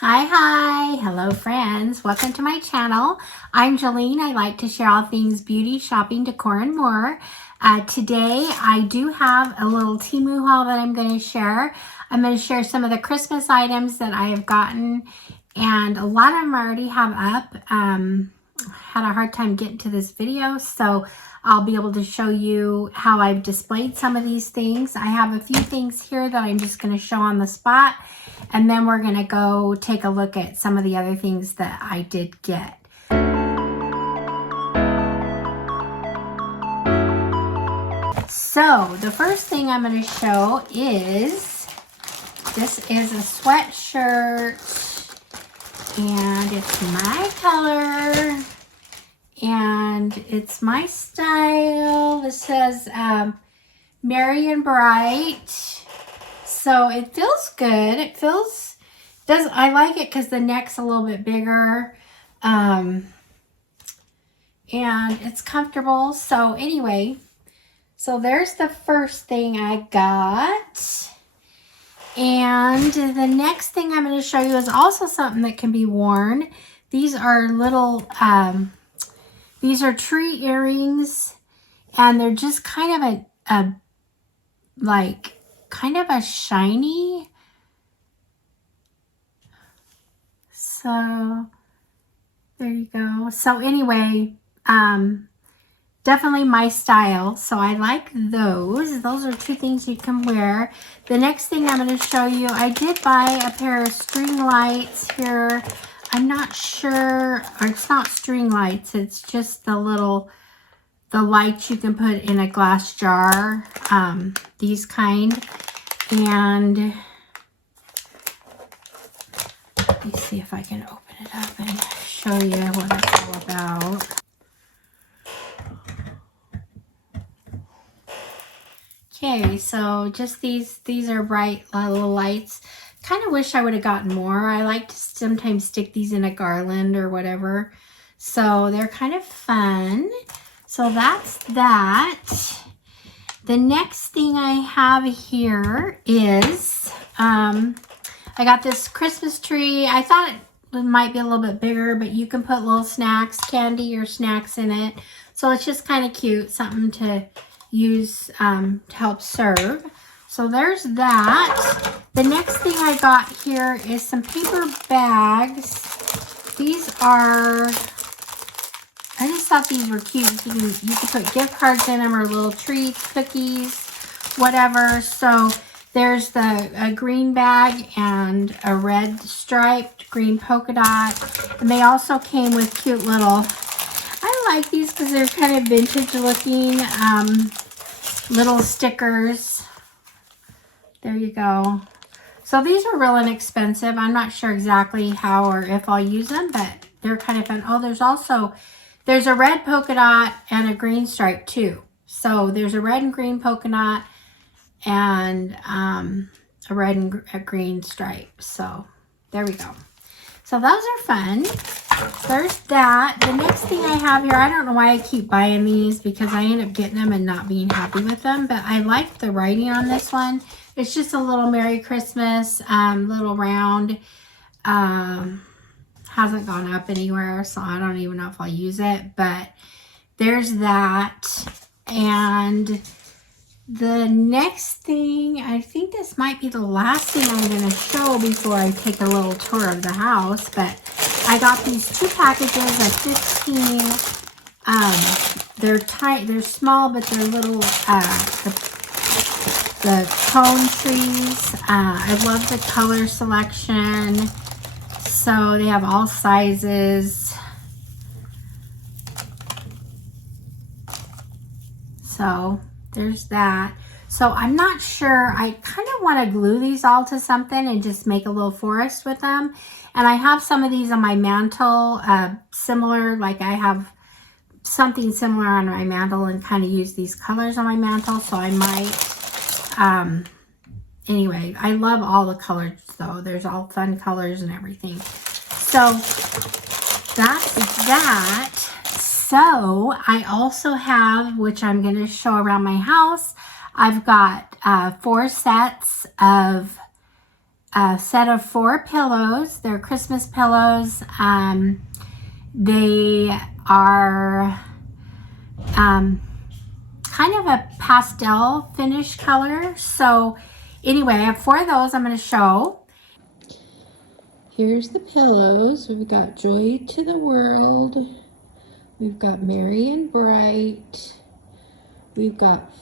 Hi, hello friends, welcome to my channel. I'm Jolene. I like to share all things beauty, shopping, decor, and more. Today I do have a little Temu haul that I'm going to share. I'm going to share some of the Christmas items that I have gotten, and a lot of them I already have up. Had a hard time getting to this video, so I'll be able to show you how I've displayed some of these things. I have a few things here that I'm just going to show on the spot, and then we're going to go take a look at some of the other things that I did get. So the first thing I'm going to show is, this is a sweatshirt, and it's my color, and it's my style. This says Merry and Bright. So it feels good. I like it because the neck's a little bit bigger. And it's comfortable. So anyway, so there's the first thing I got. And the next thing I'm going to show you is also something that can be worn. These are little, these are tree earrings, and they're just kind of kind of a shiny. So there you go. So anyway, definitely my style. So I like those. Those are two things you can wear. The next thing I'm going to show you, I did buy a pair of string lights here. I'm not sure, or it's not string lights. It's just the lights you can put in a glass jar. These kind. And let me see if I can open it up and show you what it's all about. Okay, so just these are bright little lights. Kind of wish I would have gotten more. I like to sometimes stick these in a garland or whatever. So they're kind of fun. So that's that. The next thing I have here is, I got this Christmas tree. I thought it might be a little bit bigger, but you can put little snacks, candy or snacks in it. So it's just kind of cute, something to use to help serve. So there's that. The next thing I got here is some paper bags. These are, I just thought these were cute. You can put gift cards in them, or little treats, cookies, whatever. So there's a green bag and a red striped green polka dot. And they also came with cute little, I like these because they're kind of vintage looking, little stickers. There you go. So these are real inexpensive. I'm not sure exactly how or if I'll use them, but they're kind of fun. Oh, there's a red polka dot and a green stripe too. So there's a red and green polka dot and a red and a green stripe. So there we go. So those are fun. There's that. The next thing I have here, I don't know why I keep buying these, because I end up getting them and not being happy with them, but I like the writing on this one. It's just a little Merry Christmas, little round. Hasn't gone up anywhere, so I don't even know if I'll use it, but there's that. And the next thing, I think this might be the last thing I'm going to show before I take a little tour of the house, but I got these two packages of 15. They're tight, they're small, but they're little, the cone trees. I love the color selection. So they have all sizes. So there's that. So I'm not sure. I kind of want to glue these all to something and just make a little forest with them. And I have some of these on my mantle, similar, like I have something similar on my mantle and kind of use these colors on my mantle. So I might, anyway, I love all the colors though. There's all fun colors and everything. So that's that. So I also have, which I'm going to show around my house, I've got 4 sets of a set of 4 pillows. They're Christmas pillows. They are kind of a pastel finish color. So anyway, I have 4 of those I'm going to show. Here's the pillows. We've got Joy to the World. We've got Merry and Bright. We've got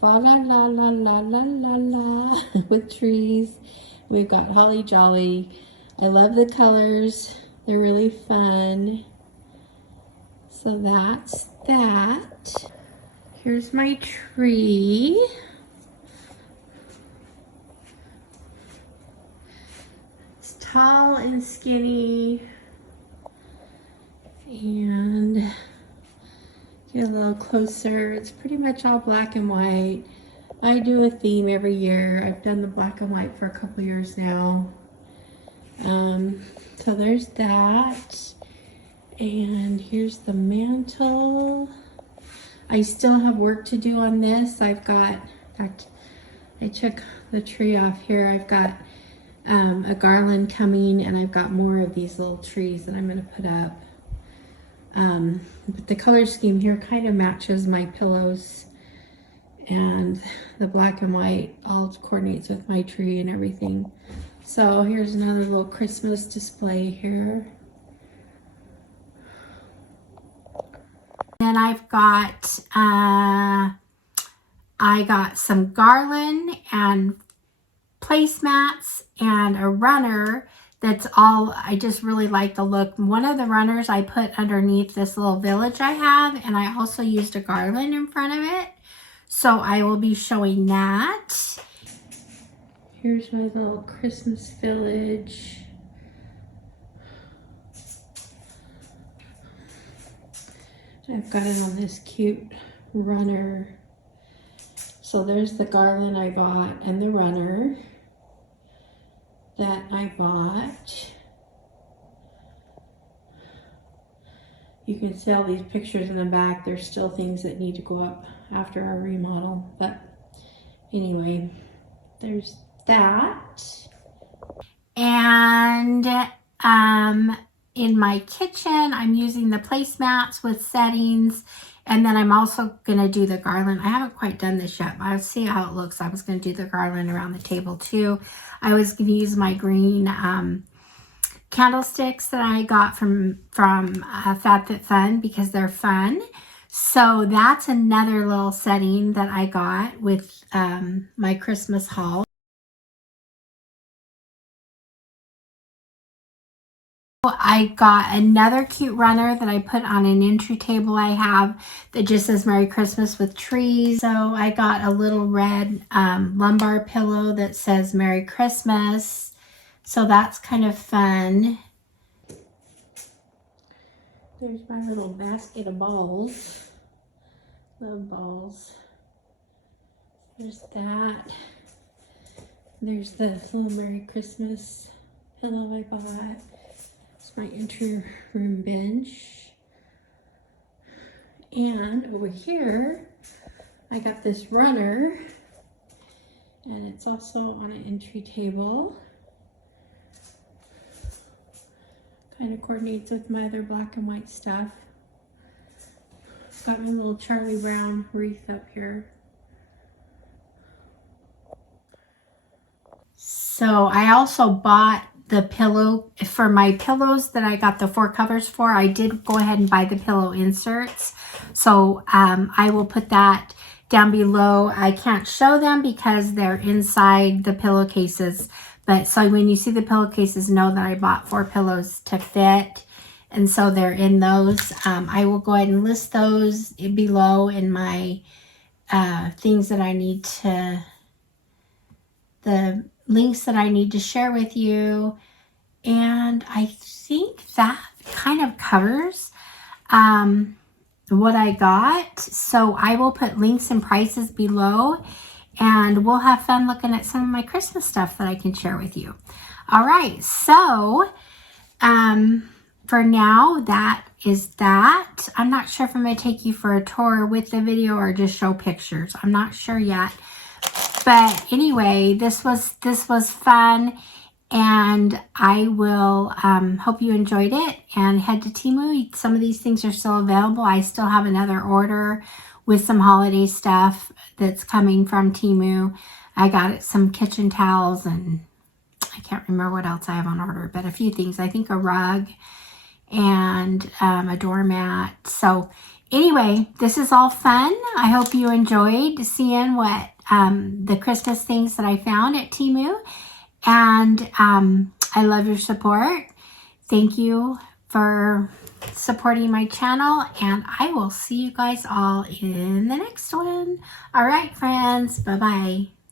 Fa la la la la la la la with trees. We've got Holly Jolly. I love the colors. They're really fun. So that's that. Here's my tree. It's tall and skinny. And get a little closer. It's pretty much all black and white. I do a theme every year. I've done the black and white for a couple years now. So there's that. And here's the mantle. I still have work to do on this. I've got, in fact, I took the tree off here. I've got a garland coming, and I've got more of these little trees that I'm going to put up. But the color scheme here kind of matches my pillows, and the black and white all coordinates with my tree and everything. So here's another little Christmas display here. Then I've got, I got some garland and placemats and a runner. That's all. I just really like the look. One of the runners I put underneath this little village I have, and I also used a garland in front of it. So I will be showing that. Here's my little Christmas village. I've got it on this cute runner. So there's the garland I bought and the runner that I bought. You can see all these pictures in the back. There's still things that need to go up after our remodel. But anyway, there's that. And in my kitchen, I'm using the placemats with settings. And then I'm also going to do the garland. I haven't quite done this yet, but I'll see how it looks. I was going to do the garland around the table too. I was going to use my green candlesticks that I got from FabFitFun because they're fun. So that's another little setting that I got with my Christmas haul. I got another cute runner that I put on an entry table I have that just says Merry Christmas with trees. So I got a little red lumbar pillow that says Merry Christmas. So that's kind of fun. There's my little basket of balls. Love balls. There's that. There's the little Merry Christmas pillow I bought. It's my entry room bench. And over here, I got this runner. And it's also on an entry table. Kind of coordinates with my other black and white stuff. Got my little Charlie Brown wreath up here. So I also bought the pillow for my pillows that I got the 4 covers for. I did go ahead and buy the pillow inserts. So I will put that down below. I can't show them because they're inside the pillowcases. But so when you see the pillowcases, know that I bought 4 pillows to fit. And so they're in those. I will go ahead and list those below in my things that I need to, the links that I need to share with you. And I think that kind of covers what I got. So I will put links and prices below. And we'll have fun looking at some of my Christmas stuff that I can share with you. All right, so for now, that is that. I'm not sure if I'm going to take you for a tour with the video or just show pictures. I'm not sure yet. But anyway, this was fun. And I will hope you enjoyed it, and head to Temu. Some of these things are still available. I still have another order with some holiday stuff that's coming from Temu. I got some kitchen towels, and I can't remember what else I have on order, but a few things. I think a rug and a doormat. So anyway, this is all fun. I hope you enjoyed seeing what the Christmas things that I found at Temu. And I love your support. Thank you for supporting my channel, and I will see you guys all in the next one. All right, friends. Bye-bye.